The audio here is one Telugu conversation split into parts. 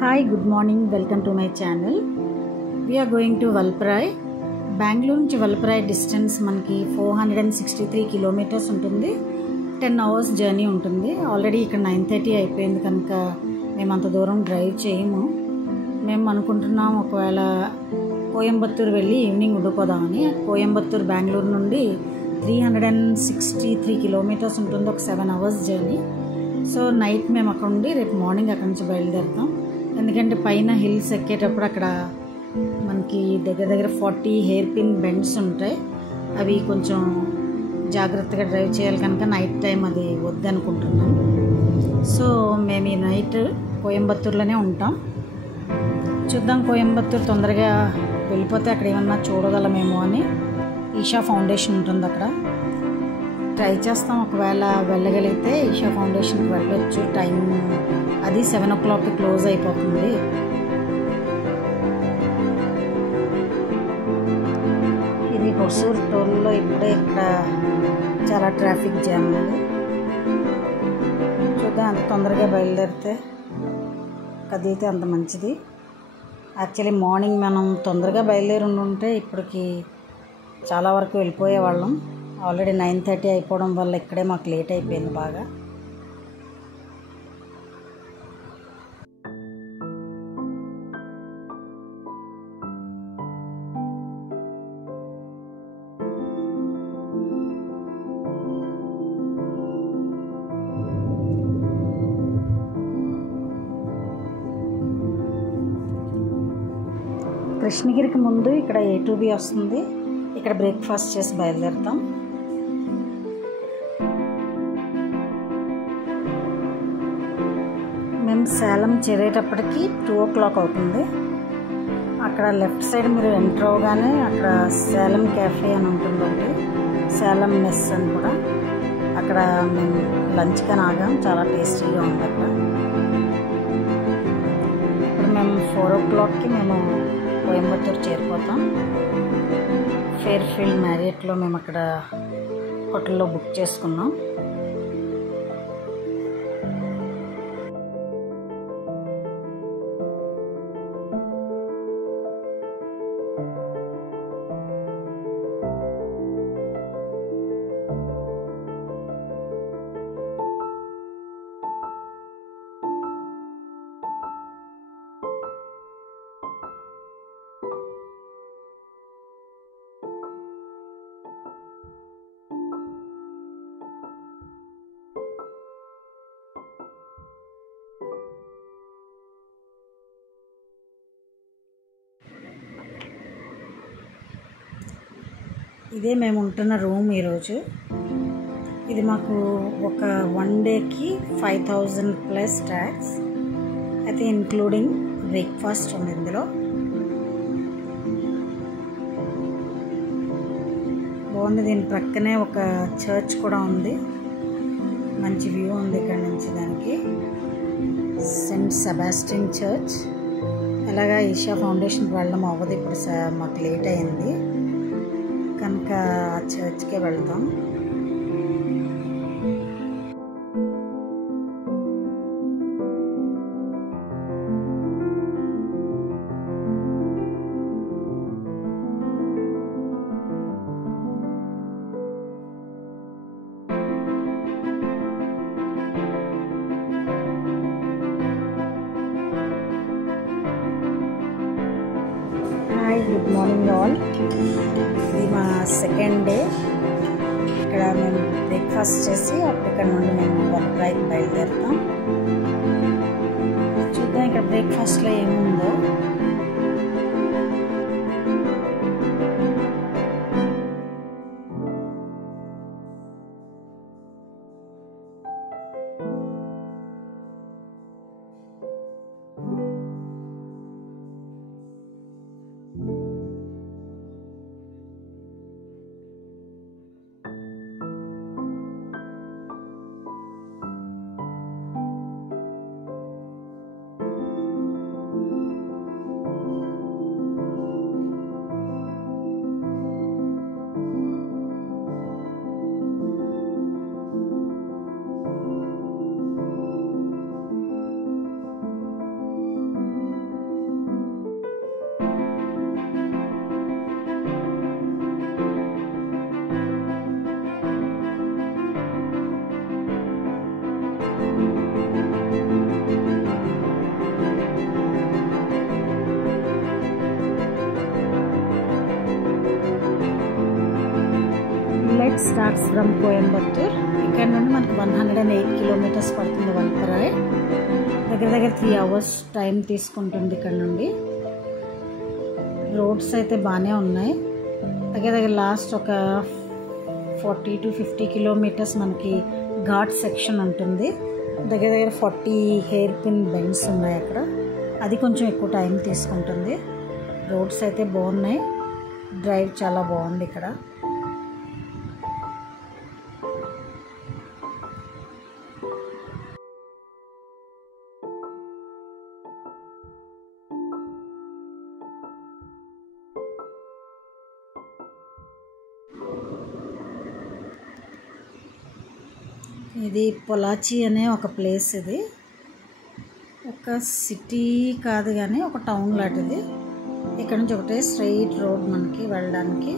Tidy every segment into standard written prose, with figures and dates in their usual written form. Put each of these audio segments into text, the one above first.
Hi, good morning. Welcome to my channel. We are going to Valparai. Bengaluru నుంచి వల్పరాయ్ డిస్టెన్స్ మనకి 463 కిలోమీటర్స్ ఉంటుంది. 10 అవర్స్ జర్నీ ఉంటుంది. ఆల్రెడీ ఇక్కడ 9:30 అయిపోయింది కనుక మేము అంత దూరం డ్రైవ్ చేయము. మేము అనుకుంటున్నాం ఒకవేళ కోయంబత్తూరు వెళ్ళి ఈవినింగ్ ఉండిపోదామని. కోయంబత్తూరు బెంగళూరు నుండి 363 కిలోమీటర్స్ ఉంటుంది, ఒక 7 అవర్స్ జర్నీ. సో నైట్ మేము అక్కడ ఉండి రేపు మార్నింగ్ అక్కడి నుంచి బయలుదేరుతాం. ఎందుకంటే పైన హిల్స్ ఎక్కేటప్పుడు అక్కడ మనకి దగ్గర 40 హెయిర్ పిన్ బెండ్స్ ఉంటాయి. అవి కొంచెం జాగ్రత్తగా డ్రైవ్ చేయాలి కనుక నైట్ టైం అది వద్దనుకుంటున్నాం. సో మేము ఈ నైట్ కోయంబత్తూరులోనే ఉంటాం. చూద్దాం, కోయంబత్తూరు తొందరగా వెళ్ళిపోతే అక్కడ ఏమన్నా చూడగలమేమో అని. ఈషా ఫౌండేషన్ ఉంటుంది అక్కడ, ట్రై చేస్తాం. ఒకవేళ వెళ్ళగలిగితే ఈషా ఫౌండేషన్కి వెళ్ళొచ్చు. టైం అది 7 o'clock క్లోజ్ అయిపోతుంది. ఇది హొసూర్ టోల్లో ఇప్పుడే ఇక్కడ చాలా ట్రాఫిక్ జామ్ ఉంది. చూద్దాం, అంత తొందరగా బయలుదేరితే కదిలితే అంత మంచిది. యాక్చువల్లీ మార్నింగ్ మనం తొందరగా బయలుదేరి ఉంటే ఇప్పటికి చాలా వరకు వెళ్ళిపోయేవాళ్ళం. ఆల్రెడీ 9:30 అయిపోవడం వల్ల ఇక్కడే మాకు లేట్ అయిపోయింది బాగా. కృష్ణగిరికి ముందు ఇక్కడ A2B వస్తుంది. ఇక్కడ బ్రేక్ఫాస్ట్ చేసి బయలుదేరుతాం. మేము సేలం చేరేటప్పటికి 2 o'clock అవుతుంది. అక్కడ లెఫ్ట్ సైడ్ మీరు ఎంటర్ అవగానే అక్కడ సేలం క్యాఫే అని ఉంటుంది ఒకటి, సేలం మెస్ అని కూడా. అక్కడ మేము లంచ్ కానీ ఆగాం, చాలా టేస్టీగా ఉంది అక్కడ. ఇప్పుడు మేము 4 o'clockకి మేము కోయంబత్తూరు చేరిపోతాం. ఫెయిర్ఫీల్డ్ మ్యారియట్లో మేము అక్కడ హోటల్లో బుక్ చేసుకున్నాం. ఇదే మేము ఉంటున్న రూమ్ ఈరోజు. ఇది మాకు ఒక 1 dayకి 5,000 ప్లస్ ట్యాక్స్ అయితే, ఇంక్లూడింగ్ బ్రేక్ఫాస్ట్ ఉంది ఇందులో. బాగుంది. దీని ప్రక్కనే ఒక చర్చ్ కూడా ఉంది, మంచి వ్యూ ఉంది ఇక్కడ నుంచి. దానికి సెయింట్ సెబాస్టియన్ చర్చ్. అలాగా ఈషా ఫౌండేషన్కి వెళ్ళడం అవ్వదు, ఇప్పుడు మాకు లేట్ అయింది కనుక చర్చ్కే వెళ్తాం. Hi, good morning all. ఇది మా సెకండ్ డే. ఇక్కడ మేము బ్రేక్ఫాస్ట్ చేసి అప్పుడు ఇక్కడ నుండి మేము వల్పరాయ్కి బయలుదేరుతాం. చూద్దాం ఇక్కడ బ్రేక్ఫాస్ట్లో ఏముందో. Starts from Coimbatore. ఇక్కడ నుండి మనకు 108 కిలోమీటర్స్ పడుతుంది వల్పరాయ్. దగ్గర దగ్గర 3 hours టైం తీసుకుంటుంది ఇక్కడ నుండి. రోడ్స్ అయితే బాగానే ఉన్నాయి. దగ్గర దగ్గర లాస్ట్ ఒక 40 to 50 కిలోమీటర్స్ మనకి ఘాట్ సెక్షన్ ఉంటుంది. దగ్గర దగ్గర 40 హెయిర్ పిన్ బెండ్స్ ఉన్నాయి అక్కడ. అది కొంచెం ఎక్కువ టైం తీసుకుంటుంది. రోడ్స్ అయితే బాగున్నాయి. డ్రైవ్ చాలా బాగుంది ఇక్కడ. ఇది పొలాచి అనే ఒక ప్లేస్. ఇది ఒక సిటీ కాదు కానీ ఒక టౌన్ లాంటిది. ఇక్కడ నుంచి ఒకటే స్ట్రైట్ రోడ్ మనకి వెళ్ళడానికి.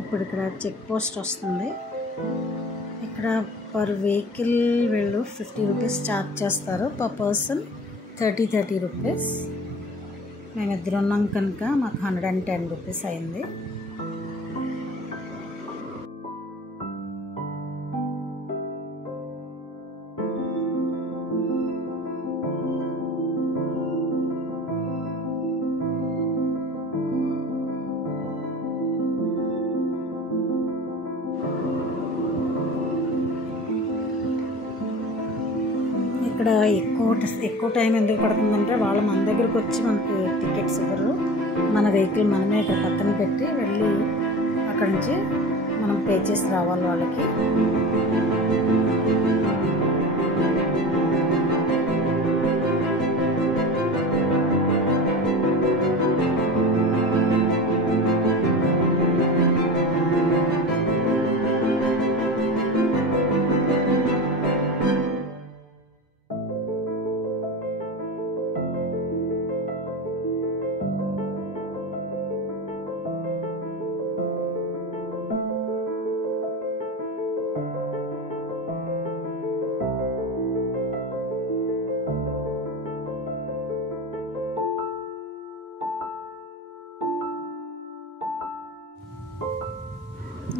ఇప్పుడు ఇక్కడ చెక్ పోస్ట్ వస్తుంది. ఇక్కడ పర్ వెహికల్ వీళ్ళు 50 రూపీస్ ఛార్జ్ చేస్తారు. Per person 30 rupees. మేము ఇద్దరు ఉన్నాం కనుక మాకు 110 రూపీస్ అయింది. ఇక్కడ ఎక్కువ టైం ఎందుకు పడుతుందంటే వాళ్ళు మన దగ్గరకు వచ్చి మనకి టికెట్స్ ఇవ్వరు. మన వెహికల్ మనమే ఇక్కడ పక్కన పెట్టి వెళ్ళి అక్కడి నుంచి మనం పే చేసి రావాలి వాళ్ళకి.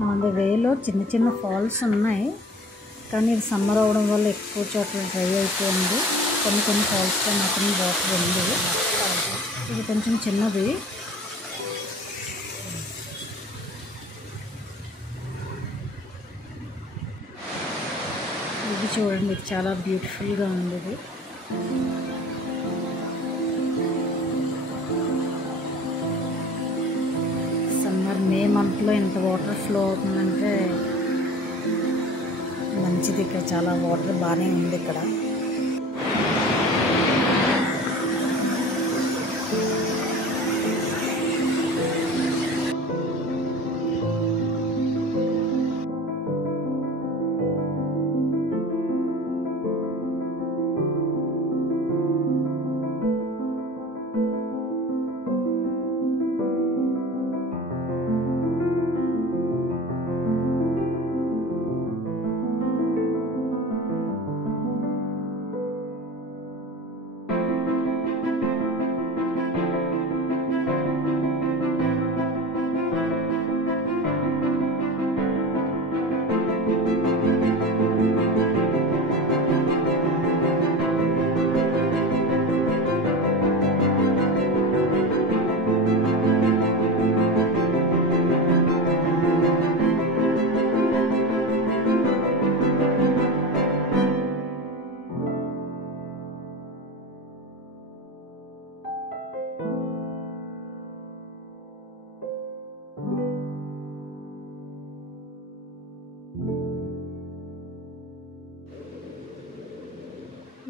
ఆన్ ద వేలో చిన్న చిన్న ఫాల్స్ ఉన్నాయి. కానీ ఇది సమ్మర్ అవడం వల్ల ఎక్కువ చోట్ల డ్రై అయిపోయింది. కొన్ని ఫాల్స్లో మాత్రం వాటర్ ఉంది. ఇది కొంచెం చిన్నది. ఇది చూడండి, ఇది చాలా బ్యూటిఫుల్గా ఉంది. ఇది సమ్మర్ మే మంత్లో ఇంత వాటర్ ఫ్లో అవుతుందంటే మంచిది. ఇక్కడ చాలా వాటర్ బాగానే ఉంది ఇక్కడ.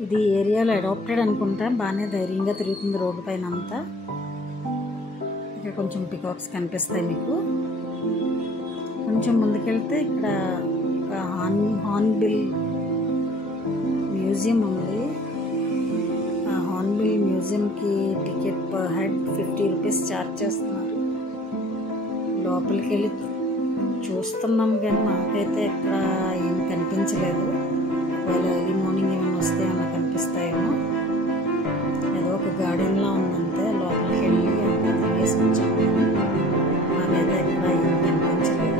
ఇది ఏరియాలో అడాప్టెడ్ అనుకుంటా, బాగానే ధైర్యంగా తిరుగుతుంది రోడ్డు పైన అంతా. ఇక్కడ కొంచెం పికాక్స్ కనిపిస్తాయి మీకు. కొంచెం ముందుకెళ్తే ఇక్కడ ఒక హార్న్బిల్ మ్యూజియం ఉంది. ఆ హార్న్బిల్ మ్యూజియంకి ticket per head 50 rupees charge చేస్తున్నారు. లోపలికి వెళ్ళి చూస్తున్నాం కానీ మాకైతే ఎక్కడ ఏం కనిపించలేదు. ఒకవేళ ఎర్లీ మార్నింగ్ ఏమైనా వస్తే ఏమైనా కనిపిస్తాయేమో. ఏదో ఒక గార్డెన్లా ఉందంటే లోపలికి వెళ్ళి అంతా తిరిగేసి వచ్చాము. మాకైతే ఎక్కడ ఏం కనిపించలేదు.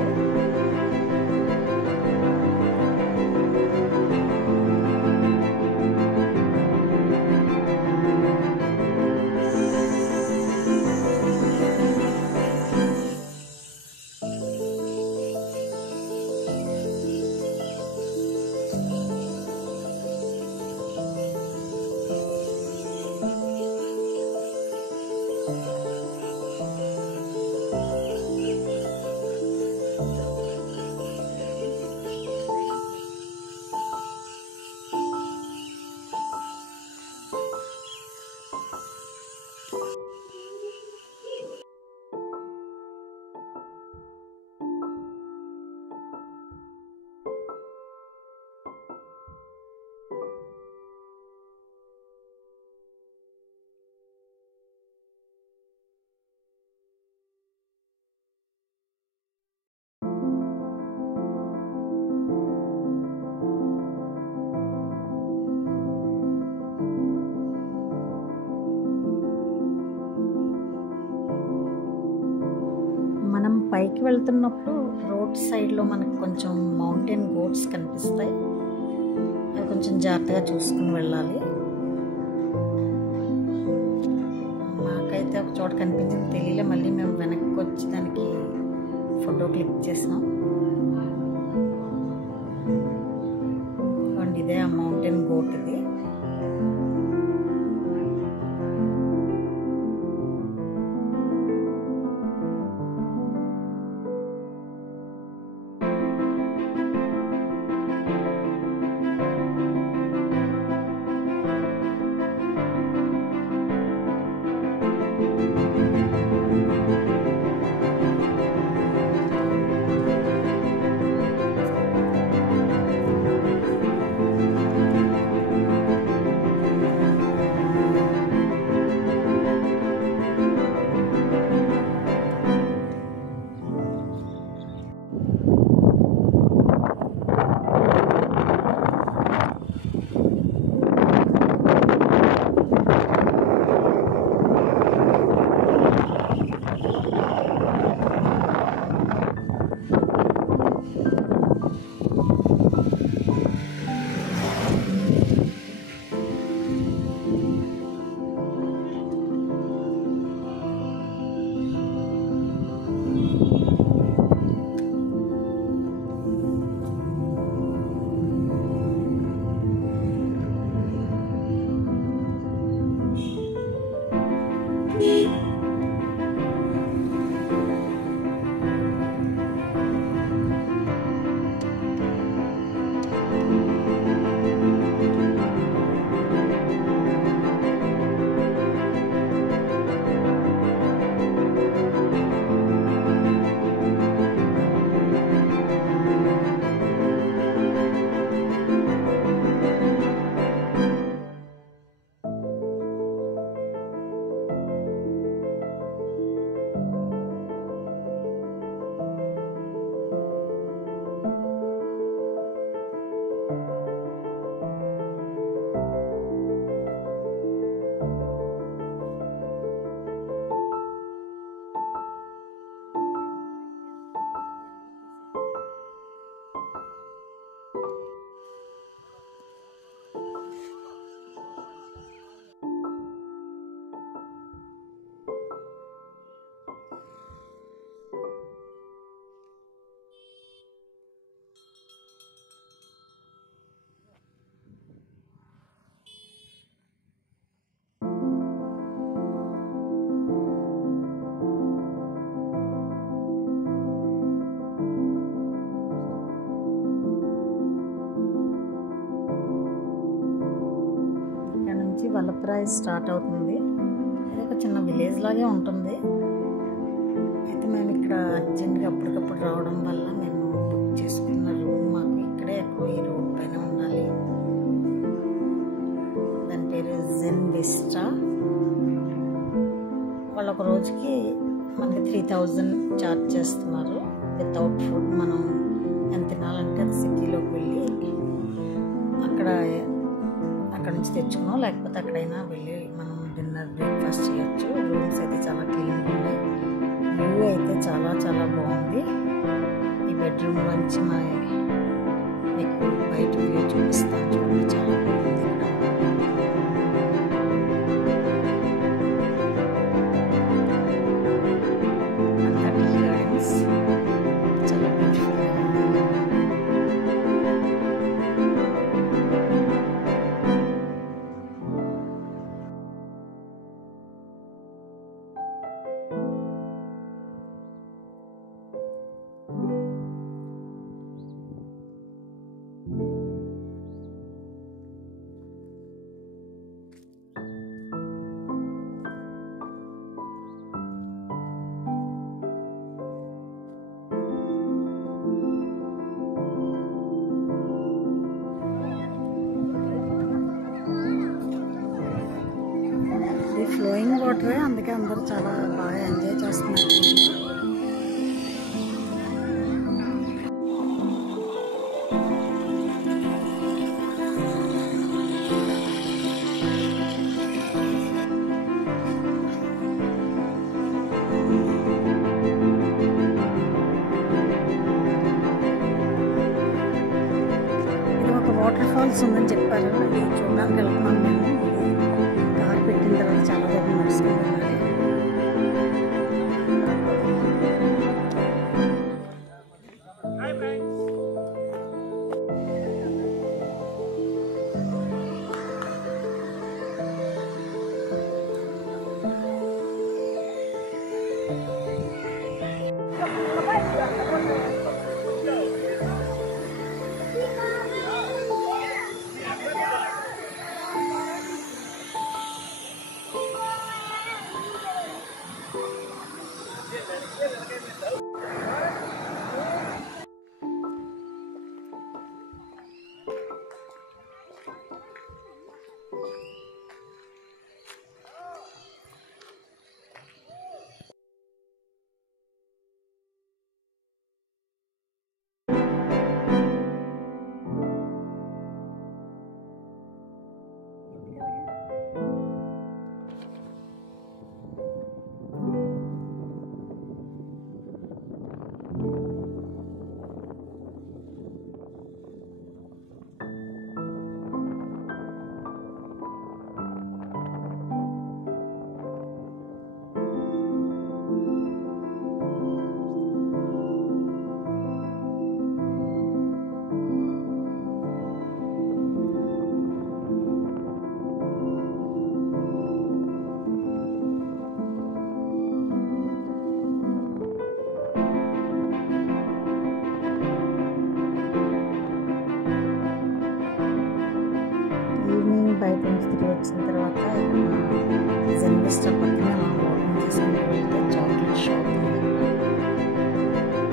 మనం పైకి వెళ్తున్నప్పుడు రోడ్ సైడ్లో మనకు కొంచెం మౌంటైన్ గోట్స్ కనిపిస్తాయి. అవి కొంచెం జాగ్రత్తగా చూసుకుని వెళ్ళాలి. మాకైతే ఒక చోట కనిపించింది తెలియలే, మళ్ళీ మేము వెనక్కి వచ్చి దానికి ఫోటో క్లిక్ చేసినాం. ఇదే ఆ మౌంటైన్ గోట్ ఇది. సన్ రైజ్ స్టార్ట్ అవుతుంది. ఇది ఒక చిన్న విలేజ్ లాగే ఉంటుంది. అయితే మేము ఇక్కడ అర్జెంట్గా అప్పటికప్పుడు రావడం వల్ల మేము బుక్ చేసుకున్న రూమ్ మాకు ఇక్కడే ఎక్కువ ఈ రోడ్ పైన ఉండాలి. దాని పేరు జెన్ విస్టా. వాళ్ళు ఒక రోజుకి మనకి 3000 ఛార్జ్ చేస్తున్నారు వితౌట్ ఫుడ్. మనం ఎంత తినాలంటే అది సిటీలోకి వెళ్ళి అక్కడ నుంచి తెచ్చుకున్నాం, లేకపోతే అక్కడైనా వెళ్ళి మనం డిన్నర్ బ్రేక్ఫాస్ట్ చేయొచ్చు. రూమ్స్ అయితే చాలా క్లీన్గా ఉన్నాయి. వ్యూ అయితే చాలా చాలా బాగుంది. ఈ బెడ్రూమ్ నుంచి మీకు బయట వ్యూ చూపిస్తాను చూడండి, చాలా బాగుంది ఇక్కడ. అంతా టీ గార్డెన్స్ చాలా బ్యూటిఫుల్గా ఉంది. ఫ్లోయింగ్ వాటరే, అందుకే అందరూ చాలా బాగా ఎంజాయ్ చేస్తున్నారు. ఇది ఒక వాటర్ ఫాల్స్ ఉందని చెప్పారు, అది చూడడానికి వెళ్తున్నాం మేము. కార్ పెట్టిన తర్వాత చాలా దూరం నడుచుకుంటున్నాను. బయట నుంచి తిరిగి వచ్చిన తర్వాత జెన్ విస్టా పక్కన వాకింగ్ చేసుకుంటూ వెళ్తే చాక్లెట్ షాప్ ఉంది.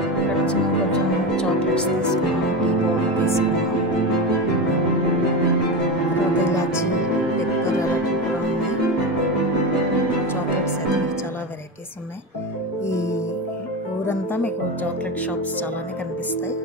అక్కడ కొంచెం చాక్లెట్స్ తీసుకున్నాం, టీ పౌడర్ తీసుకున్నాం, తర్వాత ఇలాచి, పెప్పర్ అలాంటివి కూడా ఉన్నాయి. చాక్లెట్స్ అయితే మీకు చాలా వెరైటీస్ ఉన్నాయి. ఈ ఊరంతా మీకు చాక్లెట్ షాప్స్ చాలానే కనిపిస్తాయి.